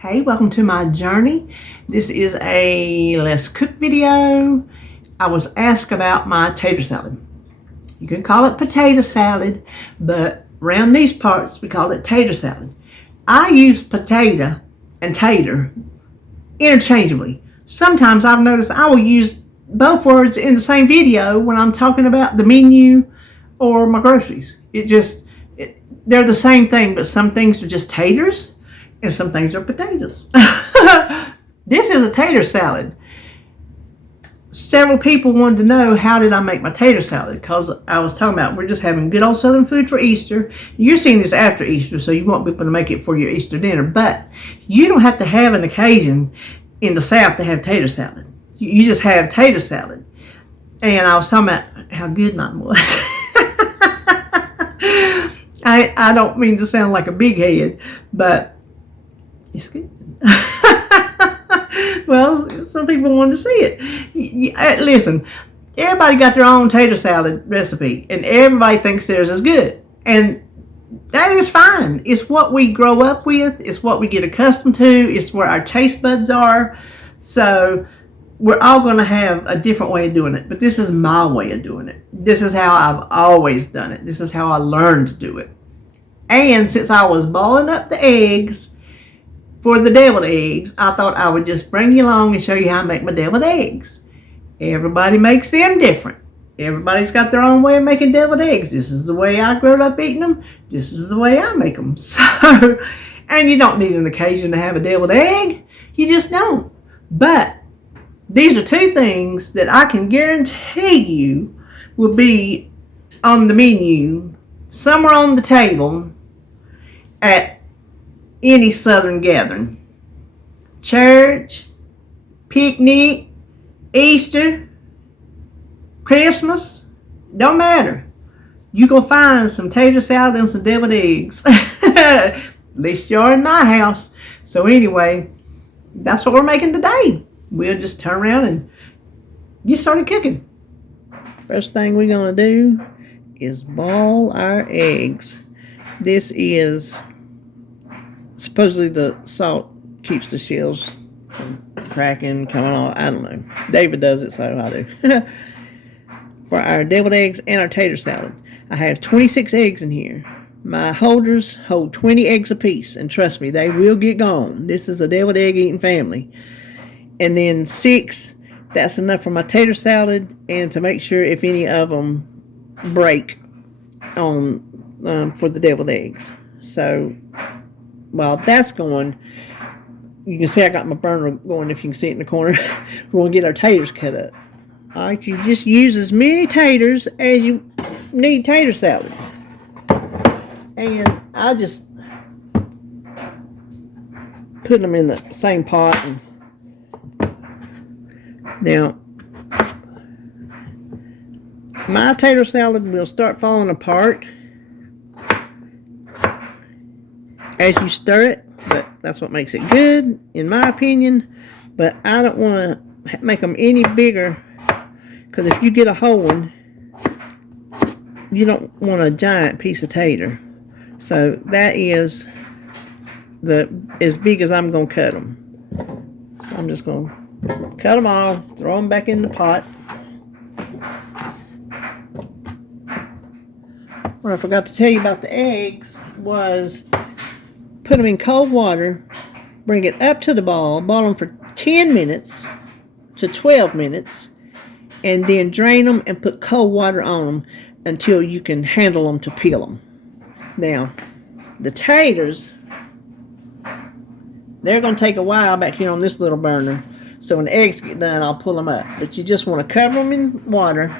Hey, welcome to my journey. This is a Let's Cook video. I was asked about my tater salad. You can call it potato salad, but around these parts we call it tater salad. I use potato and tater interchangeably. Sometimes I've noticed I will use both words in the same video when I'm talking about the menu or my groceries. They're the same thing, but some things are just taters and some things are potatoes. This is a tater salad. Several people wanted to know how did I make my tater salad, because I was talking about we're just having good old Southern food for Easter. You're seeing this after Easter, so you won't be able to make it for your Easter dinner, but you don't have to have an occasion in the South to have tater salad. You just have tater salad. And I was talking about how good mine was. I don't mean to sound like a big head, but it's good. Well, some people want to see it. Listen, everybody got their own tater salad recipe, and everybody thinks theirs is good. And that is fine. It's what we grow up with. It's what we get accustomed to. It's where our taste buds are. So we're all going to have a different way of doing it. But this is my way of doing it. This is how I've always done it. This is how I learned to do it. And since I was boiling up the eggs for the deviled eggs, I thought I would just bring you along and show you how I make my deviled eggs. Everybody makes them different. Everybody's got their own way of making deviled eggs. This is the way I grew up eating them. This is the way I make them. So, and you don't need an occasion to have a deviled egg. You just don't. But these are two things that I can guarantee you will be on the menu, somewhere on the table at any Southern gathering. Church, picnic, Easter, Christmas, don't matter. You gonna find some tater salad and some deviled eggs. At least you're in my house. So anyway, that's what we're making today. We'll just turn around and get started cooking. First thing we're gonna do is boil our eggs. This is supposedly the salt keeps the shells from cracking, coming off. I don't know. David does it, so I do. For our deviled eggs and our tater salad, I have 26 eggs in here. My holders hold 20 eggs apiece, and trust me, they will get gone. This is a deviled egg eating family. And then 6, that's enough for my tater salad, and to make sure if any of them break on for the deviled eggs. So while that's going, you can see I got my burner going if you can see it in the corner. We're going to get our taters cut up. Alright, you just use as many taters as you need tater salad. And I just put them in the same pot. And now, my tater salad will start falling apart as you stir it, but that's what makes it good, in my opinion. But I don't want to make them any bigger, because if you get a whole one, you don't want a giant piece of tater. So that is as big as I'm going to cut them. So I'm just going to cut them all, throw them back in the pot. What I forgot to tell you about the eggs was put them in cold water, bring it up to the boil them for 10 minutes to 12 minutes, and then drain them and put cold water on them until you can handle them to peel them. Now, the taters, they're going to take a while back here on this little burner. So when the eggs get done, I'll pull them up. But you just want to cover them in water,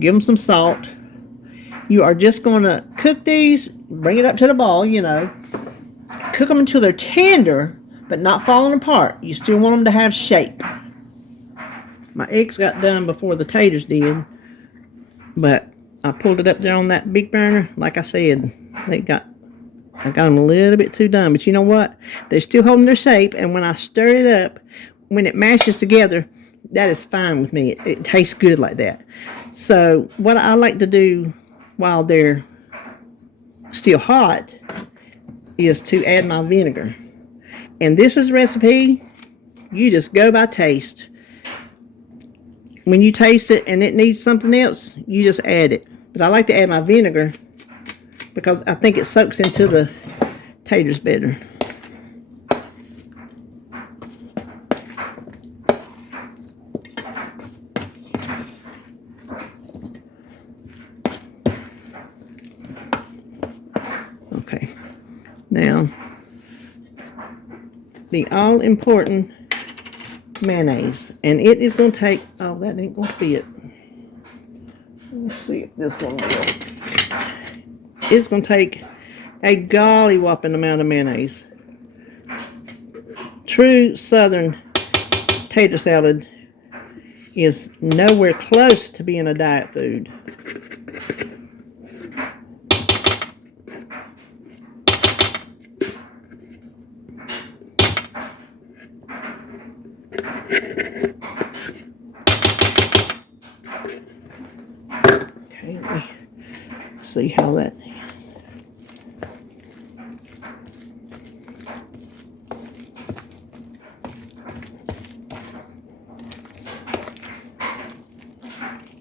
give them some salt. You are just going to cook these, bring it up to the boil, cook them until they're tender, but not falling apart. You still want them to have shape. My eggs got done before the taters did, but I pulled it up there on that big burner. Like I said, I got them a little bit too done, but you know what? They're still holding their shape, and when I stir it up, when it mashes together, that is fine with me. It tastes good like that. So what I like to do while they're still hot is to add my vinegar. And this is recipe, you just go by taste. When you taste it and it needs something else, you just add it. But I like to add my vinegar because I think it soaks into the taters better. Okay, now the all-important mayonnaise, and it is going to take, oh, that ain't going to fit. Let's see if this one will. It's going to take a golly whopping amount of mayonnaise. True Southern tater salad is nowhere close to being a diet food. Okay, let me see how that.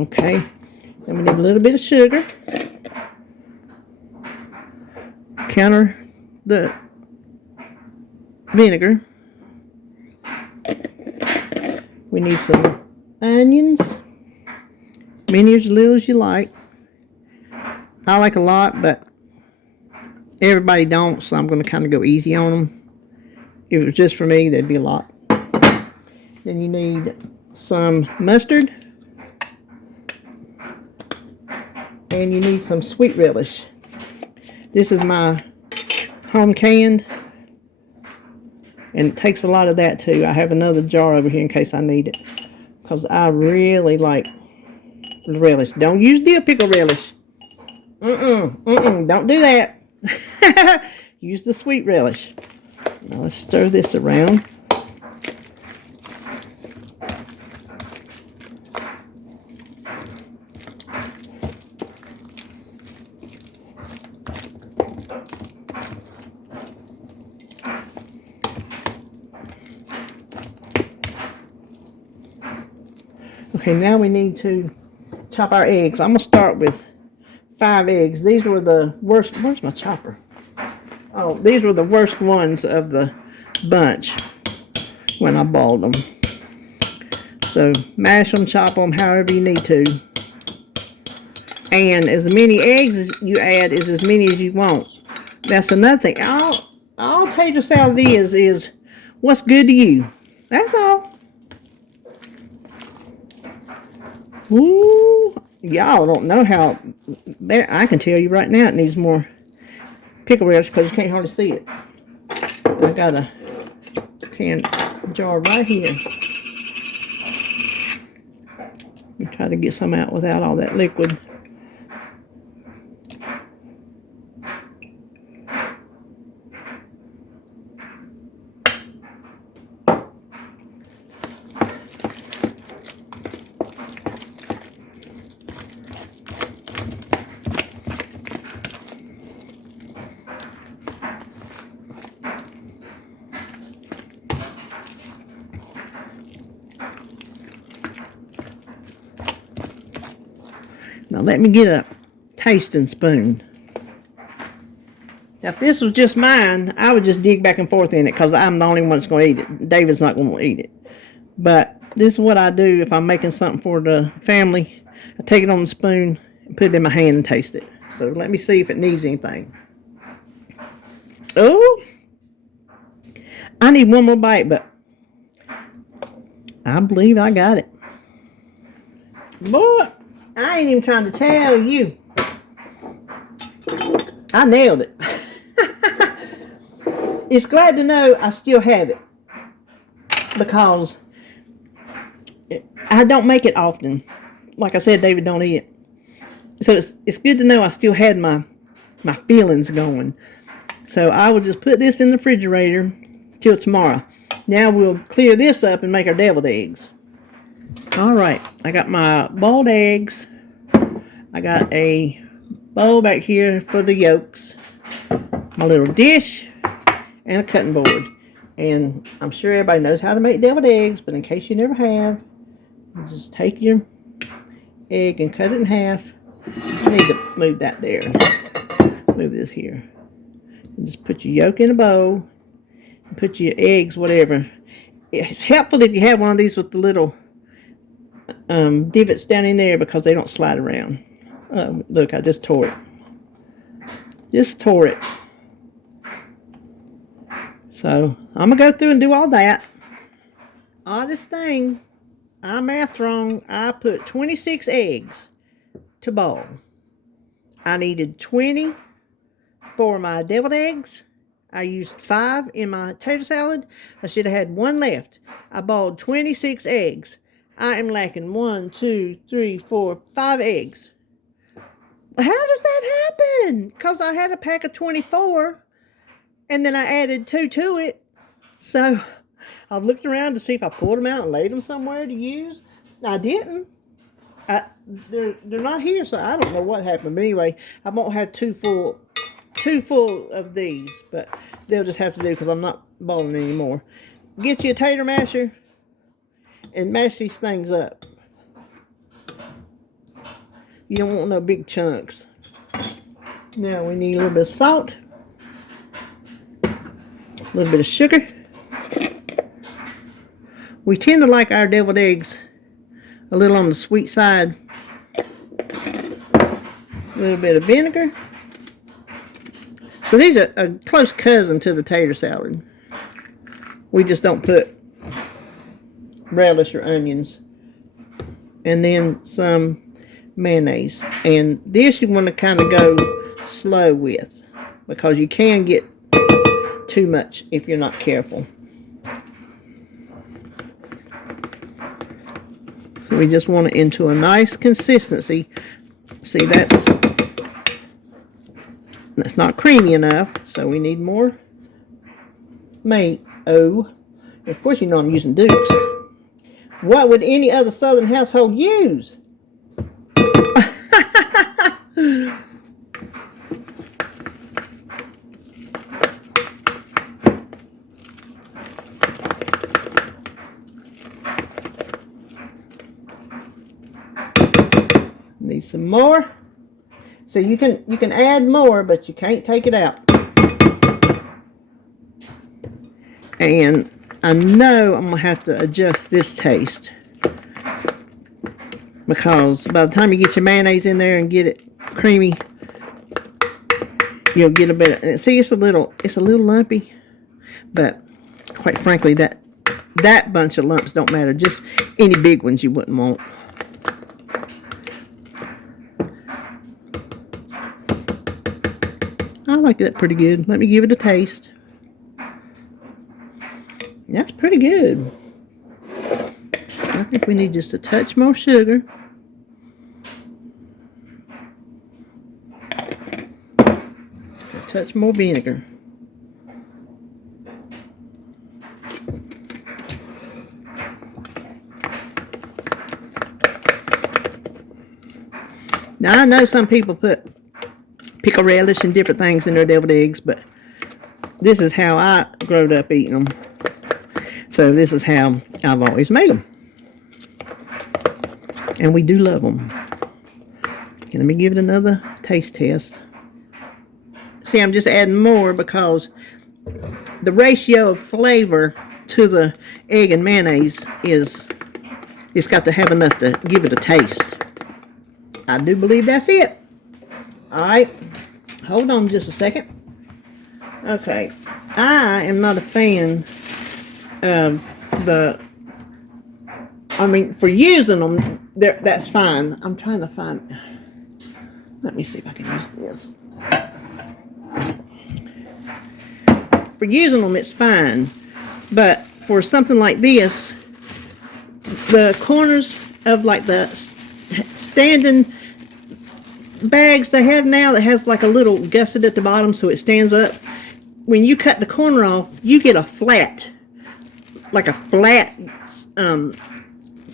Okay, then we need a little bit of sugar. Counter the vinegar. We need some onions, many as little as you like. I like a lot, but everybody don't, so I'm going to kind of go easy on them. If it was just for me, there'd be a lot. Then you need some mustard. And you need some sweet relish. This is my home canned, and it takes a lot of that too. I have another jar over here in case I need it, because I really like relish. Don't use dill pickle relish. Don't do that. Use the sweet relish. Now let's stir this around. Okay, now we need to chop our eggs. I'm going to start with 5 eggs. These were the worst. Where's my chopper? Oh, these were the worst ones of the bunch when I boiled them. So mash them, chop them, however you need to. And as many eggs as you add is as many as you want. That's another thing. All tater salad is what's good to you. That's all. Ooh, y'all don't know how. I can tell you right now it needs more pickle relish because you can't hardly see it. I got a can jar right here. You try to get some out without all that liquid. Now let me get a tasting spoon. Now if this was just mine, I would just dig back and forth in it because I'm the only one that's going to eat it. David's not going to eat it. But this is what I do if I'm making something for the family. I take it on the spoon and put it in my hand and taste it. So let me see if it needs anything. Oh, I need one more bite, but I believe I got it. Boy, I ain't even trying to tell you. I nailed it. It's glad to know I still have it, because I don't make it often. Like I said, David don't eat it. So it's good to know I still had my feelings going. So I will just put this in the refrigerator till tomorrow. Now we'll clear this up and make our deviled eggs. Alright, I got my boiled eggs. I got a bowl back here for the yolks. My little dish and a cutting board. And I'm sure everybody knows how to make deviled eggs, but in case you never have, you just take your egg and cut it in half. I need to move that there. Move this here. And just put your yolk in a bowl. And put your eggs, whatever. It's helpful if you have one of these with the little divots down in there because they don't slide around. Look, I just tore it. Just tore it. So, I'm going to go through and do all that. Oddest thing, I mathed wrong. I put 26 eggs to boil. I needed 20 for my deviled eggs. I used 5 in my tater salad. I should have had 1 left. I boiled 26 eggs. I am lacking 1, 2, 3, 4, 5 eggs. How does that happen? Because I had a pack of 24 and then I added 2 to it. So I've looked around to see if I pulled them out and laid them somewhere to use. I didn't. They're not here, so I don't know what happened. But anyway, I won't have two full of these, but they'll just have to do because I'm not boiling anymore. Get you a tater masher and mash these things up. You don't want no big chunks. Now we need a little bit of salt, a little bit of sugar. We tend to like our deviled eggs a little on the sweet side. A little bit of vinegar. So these are a close cousin to the tater salad. We just don't put relish or onions. And then some mayonnaise. And this you want to kind of go slow with, because you can get too much if you're not careful. So we just want it into a nice consistency. See, that's not creamy enough, so we need more mayo. Of course, you know I'm using Duke's. What would any other Southern household use? Need some more. So you can add more, but you can't take it out. And I know I'm gonna have to adjust this taste, because by the time you get your mayonnaise in there and get it creamy, you'll get a bit of, see, it's a little lumpy, but quite frankly that bunch of lumps don't matter. Just any big ones you wouldn't want. I like that pretty good. Let me give it a taste. That's pretty good. I think we need just a touch more sugar. A touch more vinegar. Now I know some people put pickle relish and different things in their deviled eggs, but this is how I growed up eating them. So this is how I've always made them. And we do love them. Okay, let me give it another taste test. See, I'm just adding more because the ratio of flavor to the egg and mayonnaise is, it's got to have enough to give it a taste. I do believe that's it. Alright, hold on just a second. Okay, I am not a fan of for using them, that's fine. I'm trying to find, let me see if I can use this. For using them, it's fine. But for something like this, the corners of like the standing bags they have now that has like a little gusset at the bottom so it stands up, when you cut the corner off, you get a flat, like a flat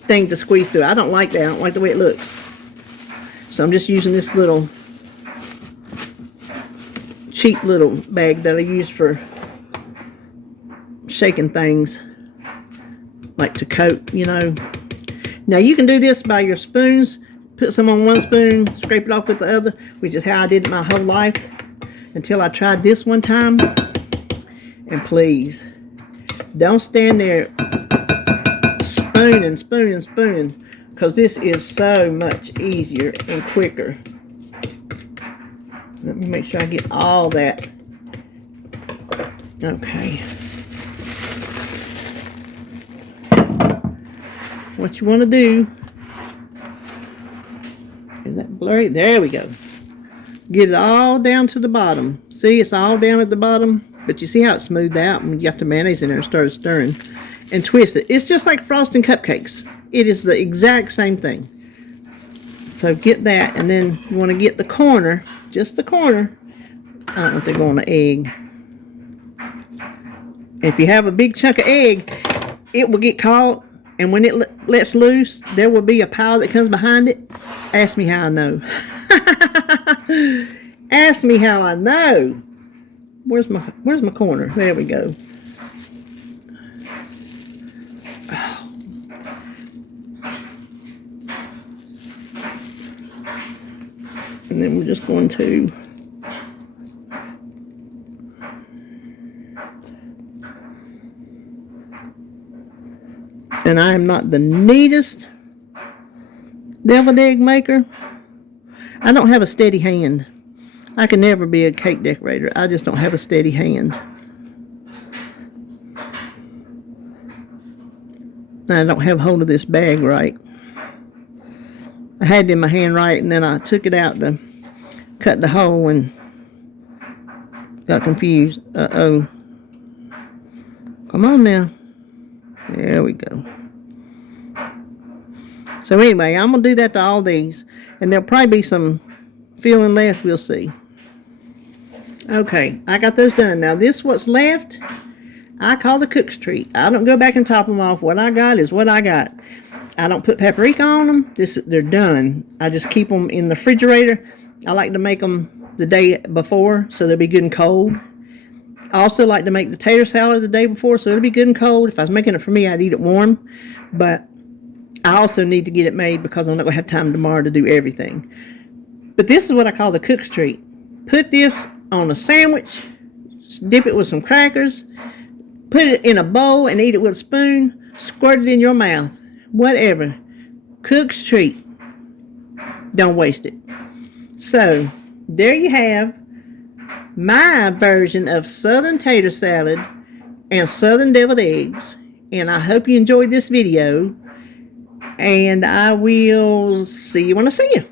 thing to squeeze through. I don't like that. I don't like the way it looks. So I'm just using this little cheap little bag that I use for shaking things like to coat, you know. Now you can do this by your spoons. Put some on one spoon, scrape it off with the other, which is how I did it my whole life until I tried this one time. And please, don't stand there spooning, because this is so much easier and quicker. Let me make sure I get all that. Okay. What you want to do, is that blurry? There we go. Get it all down to the bottom. See, it's all down at the bottom, but you see how it's smoothed out when you got the mayonnaise in there and started stirring. And twist it. It's just like frosting cupcakes. It is the exact same thing. So get that, and then you want to get the corner, just the corner. I don't want to go on the egg. If you have a big chunk of egg, it will get caught, and when it lets loose, there will be a pile that comes behind it. Ask me how I know. Ask me how I know. Where's my corner? There we go. Oh. And then we're just going to and I am not the neatest deviled egg maker. I don't have a steady hand. I can never be a cake decorator. I just don't have a steady hand. I don't have hold of this bag right. I had it in my hand right, and then I took it out to cut the hole and got confused. Uh-oh. Come on now. There we go. So anyway, I'm going to do that to all these, and there'll probably be some filling left. We'll see. Okay, I got those done. Now this what's left, I call the cook's treat. I don't go back and top them off. What I got is what I got. I don't put paprika on them. They're done. I just keep them in the refrigerator. I like to make them the day before, so they'll be good and cold. I also like to make the tater salad the day before, so it'll be good and cold. If I was making it for me, I'd eat it warm. But I also need to get it made because I'm not going to have time tomorrow to do everything. But this is what I call the cook's treat. Put this on a sandwich, dip it with some crackers, put it in a bowl and eat it with a spoon, squirt it in your mouth, whatever. Cook's treat. Don't waste it. So, there you have my version of Southern tater salad and Southern deviled eggs. And I hope you enjoyed this video. And I will see you when I see you.